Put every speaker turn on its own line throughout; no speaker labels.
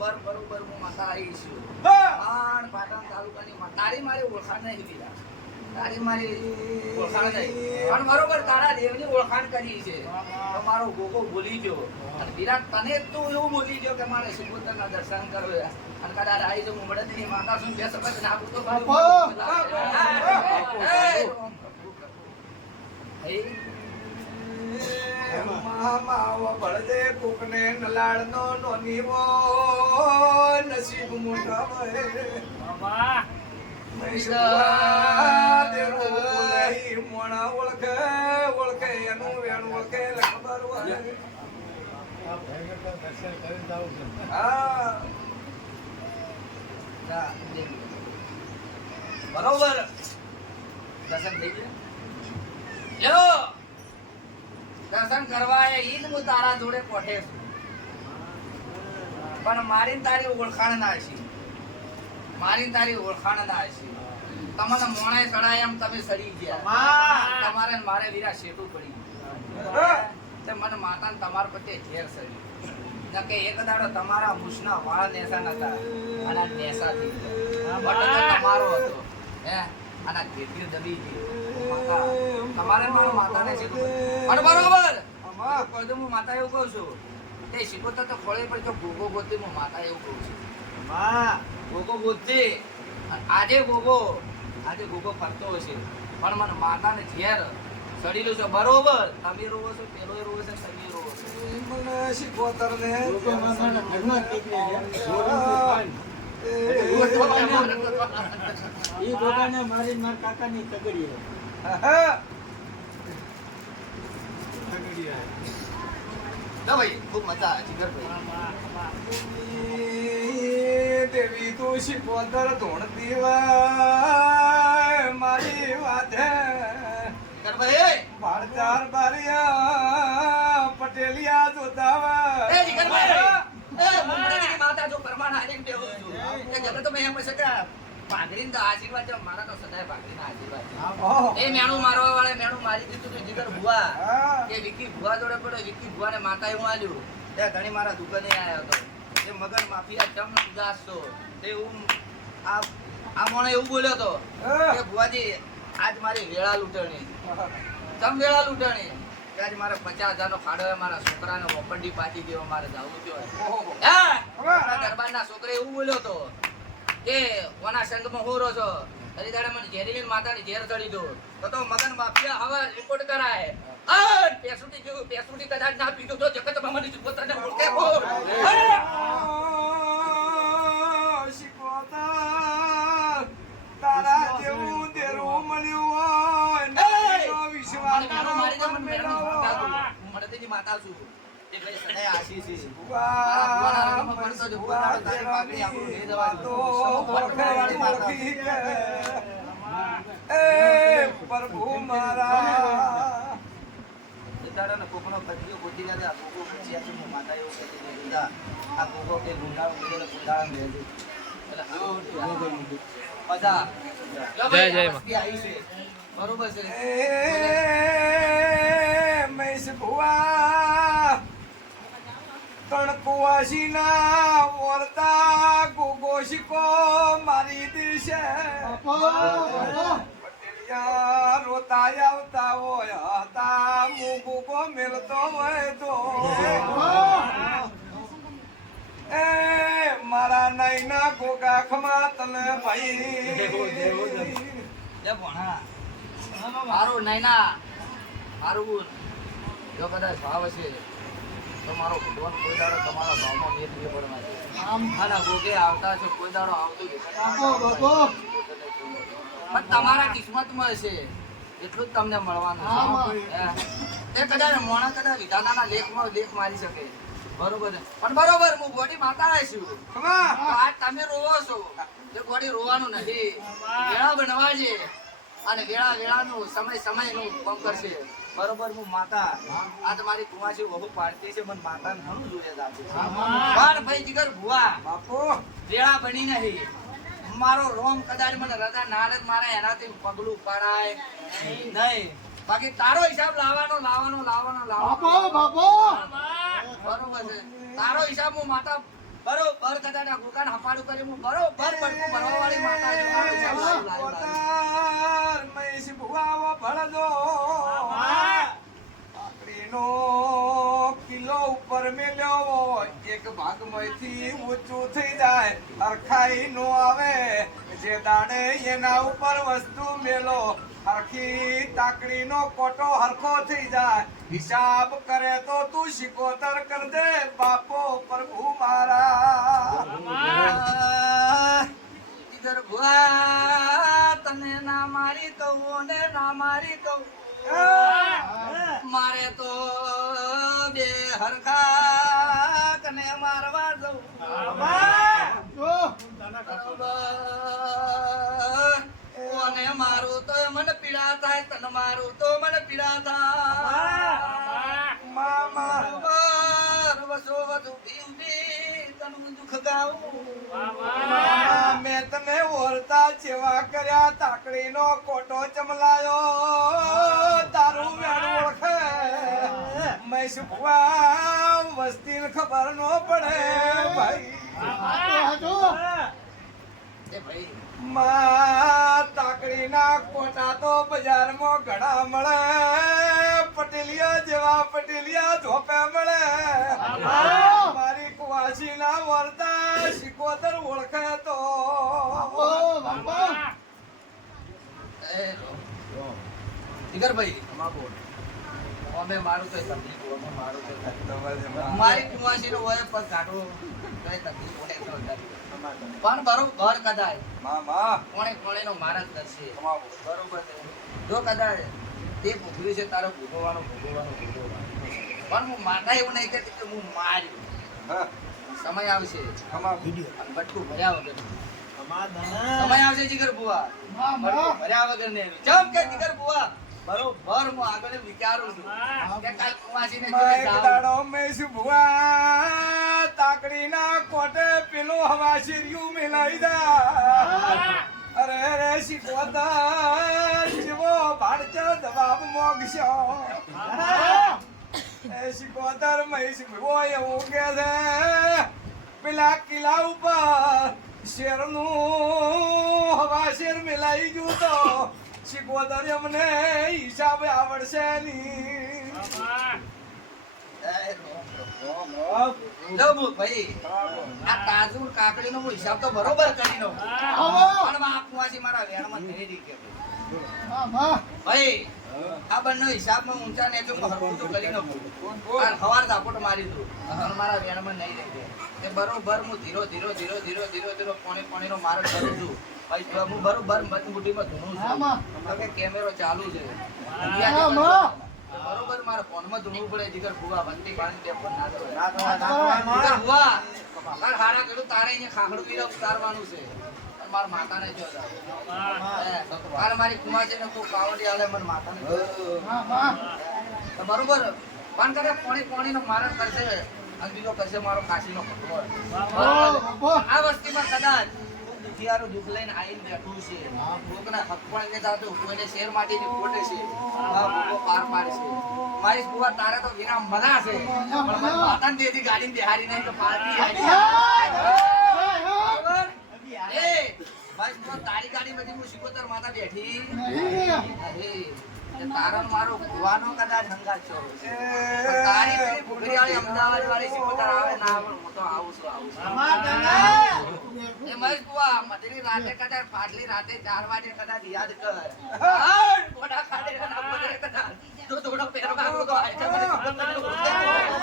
બર- બરોબર હું માતા આવી છું. પણ પાટણ તાલુકાની તારી મારી ઓળખાણ નહીં બીજા તારી મારી ઓળખાણ નહીં. પણ બરોબર તારા દેવની ઓળખાણ કરી છે. તમારો મારો ગોગો ભૂલી ગયો. અને વિરાટ તને તું એવું ભૂલી ગયો કે મારે સુપુત્રના દર્શન કરવા. અને કદાચ આવી જો હું નહીં. માતા છું બે શબ્દ નાખું તો ખરું.
મામા બળદે કોકને નલાડનો નોનીવો નસીબ મોટા
બાબા
મોણા ઓળખે ઓળખે એનું વેણ ઓળખે ખબર હોય.
બરોબર. દર્શન થઈ ગયા? દર્શન કરવા એ જ હું તારા જોડે કોઠે છું. પણ મારી ને તારી ઓળખાણ ના છે મારી ને તારી ઓળખાણ ના છે તમને મોણે ચડાય એમ તમે સડી ગયા. તમારે. મારે વીરા શેઠું પડી તે મને માતા ને તમારા પ્રત્યે ઘેર સડી ન કે એક દાડો તમારા મૂછના વાળ નેસા નતા અને નેસા થઈ ગયા. તમારો હતો. હે? આના ધીરે દબી ગઈ માતા તમારે મારો માતાને શીખવું પણ બરોબર
આમાં
તો હું માતા એવું કહું છું તે શીખવતો તો ખોળે પર જો ગોગો ગોતી હું માતા એવું કહું છું ગોગો ગોતી અને આજે ગોગો આજે ગોગો ફરતો હશે પણ મને માતાને ઝેર સડીલું છે બરોબર તમે રોવો છો પેલો રોવો છે તમે રોવો છો
મને શીખવતર ને
ઈ ગોગાને મારી માર કાકાની તગડી
ભાઈ ખૂબ મજા આવે જીગરભાઈ
દેવી તું શીખવતર ધૂણ દીવા મારી વાધે.
જીગરભાઈ
ભારતાર બારિયા પટેલિયા જોતાવા.
એ મુંબઈની માતા જો બેહો છું. જગત મેં એમ છે કે ભાગરીને તો આશીર્વાદ છે મારા તો સદાય ભાગરીના આશીર્વાદ છે. એ મેણું મારવા વાળે મેણું મારી દીધું તું જીગર ભુવા. કે વિકી ભુવા જોડે પડ્યો વિકી ભુવાને માતાએ હું આલ્યું. તે ઘણી મારા દુકાને આવ્યો હતો તે મગન માફિયા ચમ ઉદાસ છો. તે હું આ આ મોણે એવું બોલ્યો હતો કે ભુવાજી આજ મારી વેળા લૂંટણી. ચમ વેળા લૂંટણી? આજ મારે પચાસ હજાર નો ફાળો મારા છોકરાને વપંડી પાછી દેવા મારે જવું જોઈએ દરબાર ના છોકરે એવું બોલ્યો હતો કે ઓના સંગમાં હોરો છો? હરી દાડે મને ઝેરીલી માતાની ઘેર ચડી દો. તો તો મગન માફિયા હવે રિપોર્ટ કરાય. અન પેસુટી જેવું પેસુટી કદાચ ના પીધું તો જગત મામાની પોતાને ઓળખે
હો. તારા જેવું મળ્યું હોય. વિશ્વાસ
મારી. માતા છું. છું છે.
પ્રભુ મારા
ઉતારાને કોકનો કટકીઓ ગોતી લે આ કોકો પછી આ શું માતા એવું કહે ગુંડા, આ કોકો કે ગુંડા છે. આવું બધા. લો ભાઈ,
જય
છે. બરોબર છે
એ ભુવા કણકુવાસીના ઓરતા ગોગોશિકો મારી દિશે. રોતા આવતા હોય, હતા હું ગુગો મેલતો હોય તો. એ મારા નૈના ગોગા ખમા તને ભાઈ.
મારું નૈના મારું જો કદાચ ભાવ હશે. તો મારો ભગવાન કોઈ દાડો તમારા ભાવમાં મેળ નહીં પડવા આમ ખાના ભોગે આવતા છો કોઈ દાડો આવતું દેખાય. પણ તમારા કિસ્મતમાં છે એટલું જ તમને મળવાનું એ કદાચ મોણા કદાચ વિધાતાના લેખમાં લેખ મારી શકે. બરોબર પણ બરોબર હું ગોડી માતા છું. આજ તમે રોવો છો. એ ગોડી રોવાનું નથી. બનવા છે. અને વેળા વેળાનું સમય સમયનું કામ કરશે. બરોબર હું માતા. આ તમારી કુવાસી બહુ પાડતી છે મને માતાને ઘણું જોઈએ આજે. પણ ભાઈ જીગર ભુવા.
બાપુ.
વેળા બની નહીં. મારો રોમ કદાચ મને રજા નાડે મારે એનાથી પગલું પડાય નહીં. બાકી તારો હિસાબ લાવવાનો લાવવાનો લાવવાનો લાવવાનો. બરોબર છે. તારો હિસાબ હું માતા બરોબર કદાચ ગુકાન હપાડું કર્યું હું બરોબર પડકું ભરવાવાળી માતા છું.
મહેશ ભુવાઓ ભળદો. પાકડીનો કિલ્લો ઉપર મેલ્યો એક એક ભાગમાંથી ઊંચું થઈ જાય હરખાઈ નો આવે. જે દાડે એના ઉપર વસ્તુ મેલો હરખી તાકડીનો કોટો હરખો થઈ જાય. હિસાબ કરે તો તું શિકોતર કર દે બાપો પ્રભુ મારા.
ઇધર ભુઆ તને ના મારી કહું ને ના મારી કહું મારે તો બે હરખા કને મારવા જવું. બરોબર. કોને મારું તો મને પીડા થાય તને મારું તો મને પીડા થાય.
મામા.
વસો વધુ ઊભી ઊભી દુઃખ ગાવું.
મેં તને ઓરતા જેવા કર્યા તાકડીનો કોટો ચમલાયો. તારું વેણ ઓળખે. મેં સુખવા વસ્તીને ખબર ન પડે ભાઈ.
એ ભાઈ.
માં કોટા તો બજારમાં ઘણા મળે. પટેલિયા જેવા પટેલિયા ધોપે મળે. મારી કુવાસીના વરતા શીખોતર ઓળખે તો.
એ અમા જીગરભાઈ અમે મારું તો તકલીફ મારું તો તકલીફ. મારી કુવાસીનો હોય પણ કાઢો કઈ તકલીફ હોય તો પણ બરોબર કદાચ
મામા
કોણે કોણે નો મારા જ કરશે બરોબર જો કદાય તે ભોગવ્યું છે તારો ભોગવવાનો ભોગવવાનો ભોગવવાનો પણ હું માતા એવું નહીં કહેતી કે હું માર્યું સમય આવશે. બટકું ભર્યા વગર. સમય આવશે જીગર બુવા ભર્યા વગર ને જમ કે જીગર બુઆ બરોબર હું આગળ વિચારું છું. કે કાલ કુવાસીને
માં
જોડે
એક
જાઉં.
દાડો મેં ભુવા તાકડીના કોટે પેલું હવા શીર્યું મિલાઈ દા અરે રે શિકોતર જેવો ભાડચો જવાબ મોગશો. એ શિકોતર મહેશ ભુવો એવું કે છે. પેલા કિલ્લા ઉપર શેરનું હવા શેર મિલાઈ ગયું તો શિકોતર અમને હિસાબ આવડશે
ભાઈ આ કાકડીનો હું હિસાબ તો બરોબર કરી લઉં પણ મારા વેણમાં ધીરે કે ભાઈ આ બંને હિસાબમાં ઊંચા ને હું હરખું તો કરી નાખું. હવાર ઝાપટ મારી દઉં. અને મારા વેણમાં નહીં રહી તે બરોબર હું ધીરો ધીરો ધીરો ધીરો ધીરો ધીરો પોણે પોણીનો મારો કરું છું. પછી હું બરોબર મજબૂતીમાં ધૂણું છું. તો કે કેમેરો ચાલુ છે. બરોબર મારા ફોનમાં ધૂણવું પડે જીગર ભૂવા બંધી પાણી બે ફોન ના ભૂવા, તાર હારા કીધું તારે અહીંયા ખાખડું પીરા ઉતારવાનું છે. મારા માતાને જો તારે મારી કુમારજીને કોઈ કાવડી આલે મને માતાને બરોબર. પણ કરે પોણી પોણીનો મારણ કરશે અને બીજો કરશે મારો કાશીનો ભગવાન આ વસ્તીમાં કદાચ કોક દુઃખ લઈને આવીને બેઠું છે. કોકને હક પણ કોઈને શેર ખોટ છે. પાડશે મારી બુવા તારે તો વિના મજા છે. પણ મારી માતાને દેતી ગાડીને બેહારી નહીં તો પાર્ટી આવી. બરોબર? એ, મારી બુવા તારી ગાડી બધી હું સિકોતર માતા બેઠી. તારો મારો ગોવાનો કદાચ હંગાત છો તારી પેલી અમદાવાદવાળી સિકોતર આવે ના આવે હું તો આવું છું આવું છું. એ મહેશ બુઆ મધરી રાતે કદાચ પાછલી રાતે ચાર વાગે કદાચ યાદ કર હા, ગોડા ખાડે ના પડે કદાચ. તો થોડો પહેરો કાઢો તો આય છે મને ખબર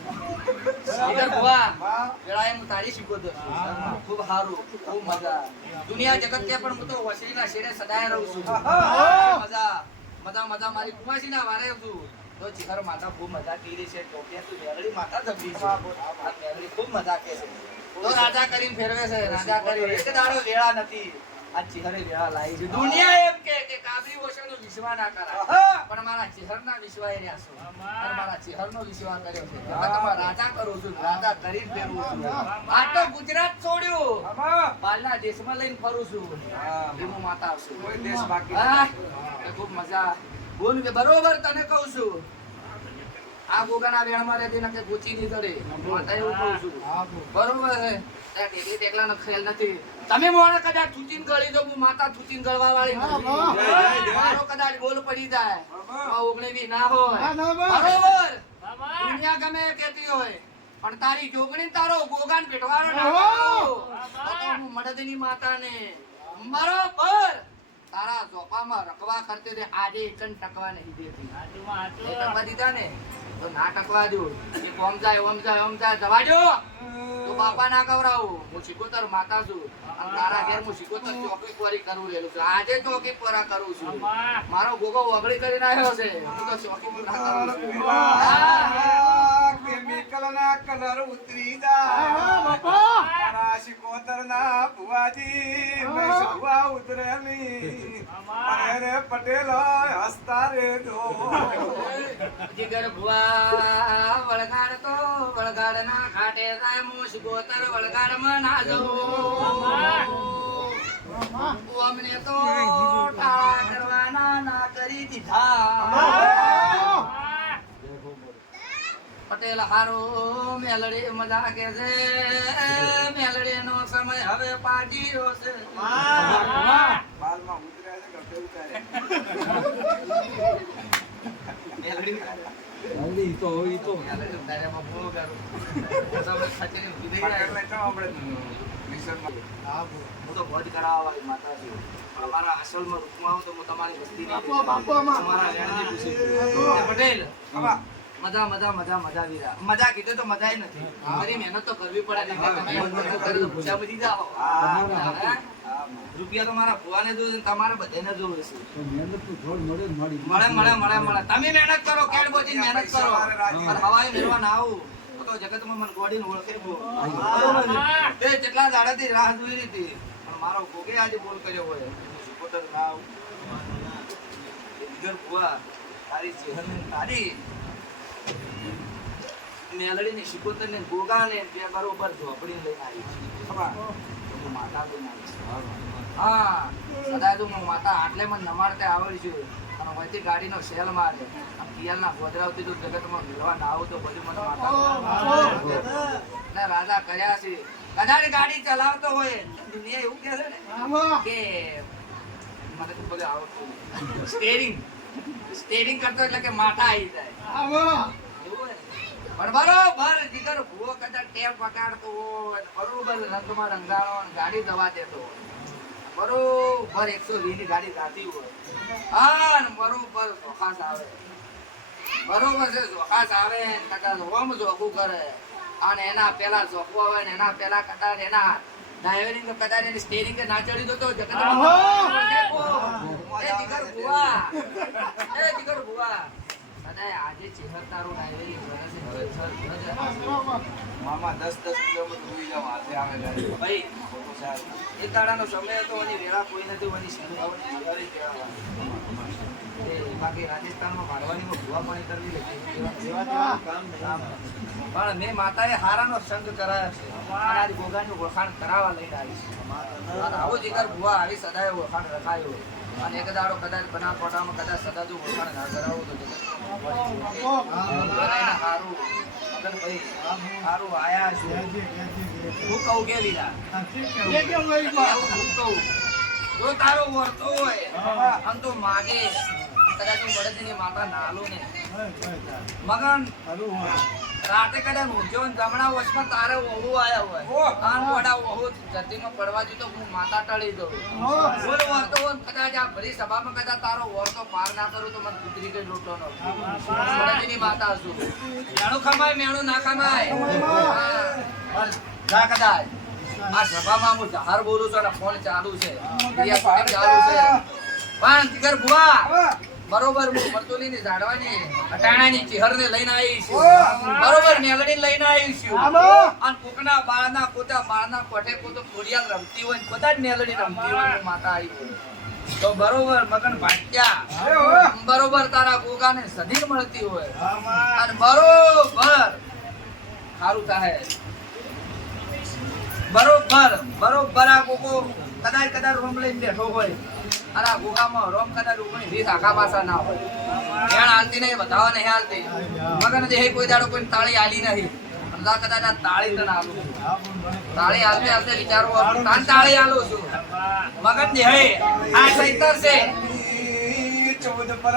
જીગર બુઆ, વેળાએ હું તારી શીખોતર છું. ખૂબ હારું, ખૂબ મજા. દુનિયા જગત કે પણ હું તો વસઈના શેરે સદાય રહું છું. મજા મજા મજા મારી કુમાસીના વારે છું. તો ચિહર માતા ખૂબ મજા કરી છે ટોપિયા તું મેરડી માતા જબરી છે. આ ખૂબ મજા કે છે. તો રાજા કરીને ફેરવે છે રાજા કરી એક દાડો વેળા નથી. આ ચહેરે વેળા લાવી છે. દુનિયા એમ કે કે કાબરી ઓશોનો વિશ્વાસ ના કરાય. પણ મારા ચહેરના વિશ્વાસ એ રહ્યા છો. મારા. ચહેરનો વિશ્વાસ કર્યો છે. તમારા રાજા કરું છું. રાજા કરી ફેરવું છું. આ તો ગુજરાત છોડ્યું. બહારના દેશમાં લઈને ફરું છું.
હા.
એ માતા છું.
કોઈ દેશ બાકી
ખૂબ મજા. બોલ કે બરોબર તને કહું છું. આ ગોગાના વેણમાં રહેતી નકે ગુચી ની ચડે માતા એવું કહું છું. બરોબર છે. ટેકલી ટેકલાનો ખ્યાલ નથી. તમે મોણે કદાચ થૂચીને ગળી દો હું માતા થૂચીને ગળવા વાળી નથી.
જય, જય, જય.
મારો કદાચ બોલ પડી જાય. ઓગણી ના હોય. બરોબર. દુનિયા ગમે એ હોય. પણ તારી જોગણી તારો ગોગાન પેટવાળો ના કરો. તો તો હું મડદની માતાને બરોબર. તારા ઝોપામાં રખવા કરતે આજે એક ટકવા નહીં દેતી. ટકવા દીધા ને? તો ના ટકવા ઓમ જાય ઓમ જાય ઓમ જાય જવા તો બાપા ના કવરાવું હું સિકોતર માતા છું. અને તારા ઘેર હું સિકોતર ચોકી પોરી કરું રહેલું છું. આજે ચોકી પોરા કરું છું. મારો ગોગો વગડી કરીને આવ્યો છે. હું તો ચોકી પૂરા કરું છું. હા.
પેલા કલર ઉતરી જાય મારા રે પટેલ હસતા
જીગર ભુવા વળગાડ તો વળગાડ ના ખાટે જાય હું શિકોતર વળગાડમાં ના જવું અમને તો ટાળા કરવાના ના કરી દીધા. પટેલ હારો મેલડી મજા કે છે. પાડ્યો છે
બાલમાં ઉતર્યા છે. કે ઉતારે
તો હોય તો
મેલડી ઉતાર્યામાં બહુ કરું. સમય ખચેરી ઊભી થઈ જાય.
પટેલને કેમ આપણે મિશનમાં
હું તો ભોજ કરાવવા વાળી માતા પણ મારા અસલમાં રૂપમાં આવું તો હું તમારી વસ્તી પટેલ.
બાબા
મજા મજા મજા મજા વીરા. મજા કીધું તો મજા નથી. મારી મહેનત તો કરવી પડે તમે બધું ભૂસા જાઓ. રૂપિયા તો મારા ભુવાને જોવે છે તમારે બધાને જોવે છે.
મહેનત તો જોડ મળે
મળે મળે મળે મળે. તમે મહેનત કરો કેડ બોજી મહેનત કરો. હવાઈ મેળવા ના આવું. તો તો જગતમાં મને ગોડીને ઓળખે બહુ. બરોબર છે? એ જેટલા દાડાથી રાહ જોઈ હતી પણ મારો ભોગે આજે બોલ કર્યો હોય. ભુવા, તારી ચેહરને તારી. મેલડીને ગોગા ને બે બરોબર ઝોપડી લઈને આવી છે. ખબર? હું માતા આવી હા સદાય તો હું માતા આટલે મને નમાડતે આવડી છું. અને વહીથી ગાડીનો સેલ મારે. પિયલના ગોદરાવથી તો જગતમાં ભીડવા ના આવું તો બધું મને માતા ને રાજા કર્યા છે. કદાચ ગાડી ચલાવતો હોય. દુનિયા એવું કહે છે ને કે મને તો બધું આવડતું સ્ટેરિંગ સ્ટેરિંગ કરતો એટલે કે માથા આવી જાય. ને? પણ બરોબર જીગર ભૂવો કદાચ ટેપ પકડતો હોય બરોબર રંગમાં રંગાણો ગાડી દવા દેતો હોય. બરોબર એકસો વીસની ગાડી ગાતી હોય. હા બરોબર ચોખાસ આવે. બરોબર છે ચોખાસ આવે કદાચ ઓમ જોખું કરે. અને એના પેલા જોખવું હોય ને એના પેલા કદાચ એના ડ્રાઈવરિંગ કદાચ એની સ્ટેરિંગ ના ચડી દો તો જગત એ ભૂવા. ભૂવા.
મામા દસ દસ કિલોમીટર સાહેબ.
એક સમય હતો એની વેળા કોઈ નથી એની સંભાવની એ બાકી રાજસ્થાનમાં મારવાડીમાં ભૂવા પાણી કરવી લખી. પણ મેં માતાએ હારાનો સંગ કરાયો છે. આજે ગોગાની ઓળખાણ કરાવવા લઈને આવી છે. અને આવો જીગર ભૂવા આવી સદાય ઓળખાણ રખાયો અને એક કદાચ મળી હું કહું કે એવું હું કહું. હોય, આમ તો માગે. કદાચ હું બળદની માતા નાલો ને. મગન રાતે કદાચ ઊંઘ્યો ને જમણા વચમાં તારે ઓહુ આયા હોય.
ઓહ.
આન વડા વહુ જતીમાં પડવા દીધો હું માતા ટળી દઉં. બોલ વર્તો હોય ને કદાચ આ ભરી સભામાં કદાચ તારો વર્તો પાર ના કરું તો મને કુતરી કઈ લોટો નો બળદની માતા છું મેણું ખમાય મેણું ના ખમાય. જા કદાચ. આ સભામાં હું જહાર બોલું છું અને ફોન ચાલુ છે. ચાલુ છે. પણ જીગર ભુવા. બરોબર હું મરતુલીની ઝાડવાની અટાણાની ચિહરને લઈને આવી છું. બરોબર મેલડી લઈને આવી છું. અને કોકના બાળના કોતા બાળના કોઠે કોતો ખોડિયાલ રમતી હોય ને બધા જ મેલડી રમતી હોય માતા આવી તો બરોબર મગન ભાટ્યા બરોબર તારા ગોગાને સધીર મળતી હોય. અને બરોબર સારું થાય બરોબર બરોબર આ ગોગો કદાચ કદાચ રૂમ લઈને બેઠો હોય. અને આ ગોગામાં રોમ કદાચ ઉપરની રીત આખા પાસા ના હોય. હેણ હાલતી નહીં બતાવવા નહીં હાલતી. મગન જે કોઈ દાડો કોઈ તાળી આલી નહીં. અને કદાચ આ તાળી તને આલું તાળી હાલતે હાલતે વિચારો તાન તાળી આલું છું. મગન દેહે આ સૈતર છે.
ચૌદ પર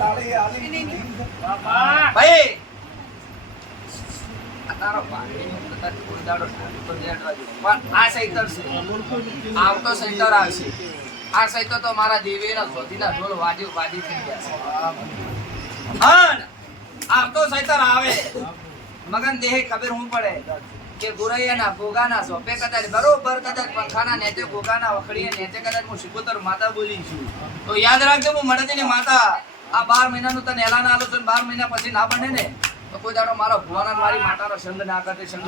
તાળી આલી
ભાઈ આવતો સૈતર આવશે. આ સહિત તો મારા દેવીના સોધીના ઢોલ વાજી વાજી થઈ ગયા છે. અન તો સૈતર આવે. મગન દેહે ખબર હું પડે કે ગુરૈયાના ગોગાના સોપે કદાચ બરોબર કદાચ પંખાના નેતે ગોગાના વખડીએ નેતે કદાચ હું શિકોતર માતા બોલી છું. તો યાદ રાખજો હું મળતીની માતા. આ બાર મહિનાનું તને એલાન આલો છું બાર મહિના પછી ના બને ને તો કોઈ દાડો મારો ભુવાના મારી માતાનો સંગ ના કરતે સંગ.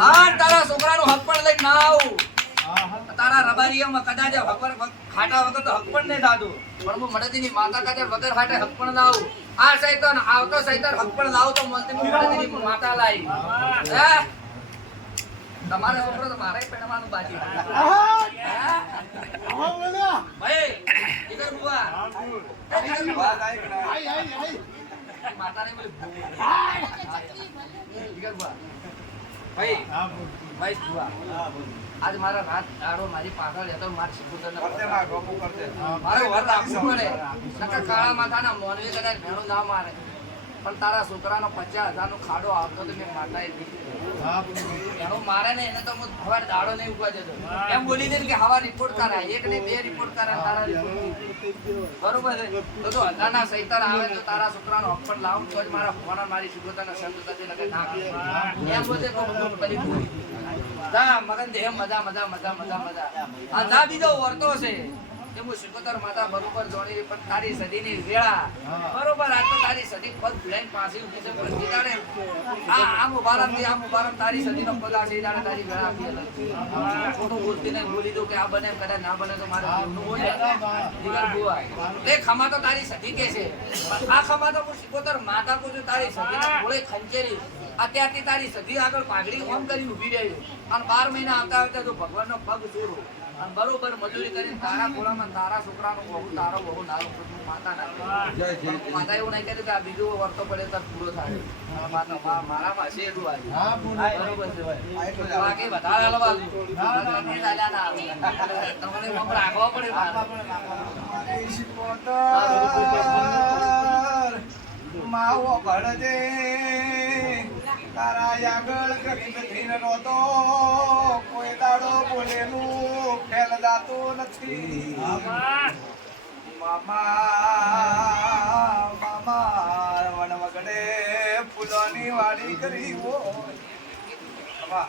હા તારા છોકરાનું હક પણ લઈને ના આવું. તારા રબારીયામાં કદાચ વગર ખાટા વગર તો હક પણ નહીં થાતું પણ હું મળતીની માતા કદાચ વગર ખાટે હક પણ લાવું આ સૈતન આવતો સૈતન હક પણ લાવું તો મળતી હું મળતીની માતા લાવી હે? તમારે છોકરો તો મારે પેણવાનું બાકી હે? ભાઈ ઈધર બુઆ જીગર બુઆ.
વાત આવી કે ના?
માતાને બોલી જીગર બુઆ. ભાઈ ભાઈ બુઆ આજ મારા રાત દાડો મારી પાછળ હતો મારી
કરતે.
મારે વર રાખવું પડે. નકર કાળા માથાના મોનવી કદાચ ભેણું ના મારે. પણ તારા છોકરાનો પચાસ હજારનો ખાડો આવતો તો મેં માતા એનો મારે ને એને તો હું હવાર દાડો નહીં ઊભા જતો એમ બોલી દે કે હવા રિપોર્ટ કરાય એક ને બે રિપોર્ટ કરાય તારા બરોબર છે? તો તો હજારના સૈતર આવે તો તારા છોકરાનો હક પણ લાવું તો જ મારા ફોન મારી સુગતાને સંત થતી લગે ના એમ બોલે તો હું કરી દઉં. જા મગન દેહ મજા મજા મજા મજા મજા. આ જા બીજો વર્તો છે. કે હું શિકોતર માતા બરોબર જોડી પણ તારી સદીની વેળા. બરોબર આ તો તારી સદી પગ ભીડાઈને પાછી ઊભી છે પણ આ આ મુબારક આ મુબારક તારી સદીનો પગ આ છે તારી વેળા આપી અલગ. ખોટું બોલતી બોલી દઉં કે આ બને કદાચ ના બને તો મારે જીવનું બુઆ એ ખમા તો તારી સદી કે છે આ ખમા તો હું શિકોતર માતા કહું છું તારી સદીના ગોળે ખંચેરી. અત્યારથી તારી સદી આગળ પાઘડી ઓમ કરી ઊભી રહી. અને બાર મહિના આવતા આવતા તો ભગવાનનો પગ છોડો અને બરોબર મજૂરી કરીને તારા ખોળામાં તારા છોકરાનો બહુ તારો બહુ નાનો ખુદનું માતા
જય
માતા એવું નહીં કર્યું કે આ બીજો વર્તો પડે તો પૂરો થાય. મારા પાસે એવું છે એટલું આજે. બરોબર છે વધારે હાલવા દો. નથી ચાલ્યા ના આવે. તમને રાખવા પડે મારે.
મારી શિકોતર માવો ભળજે. તારા આગળ થઈને નહોતો. કોઈ દાડો બોલેલું ફેલ જાતો નથી. મામા મામા વણ વગડે ફૂલોની વાડી કરી મામા,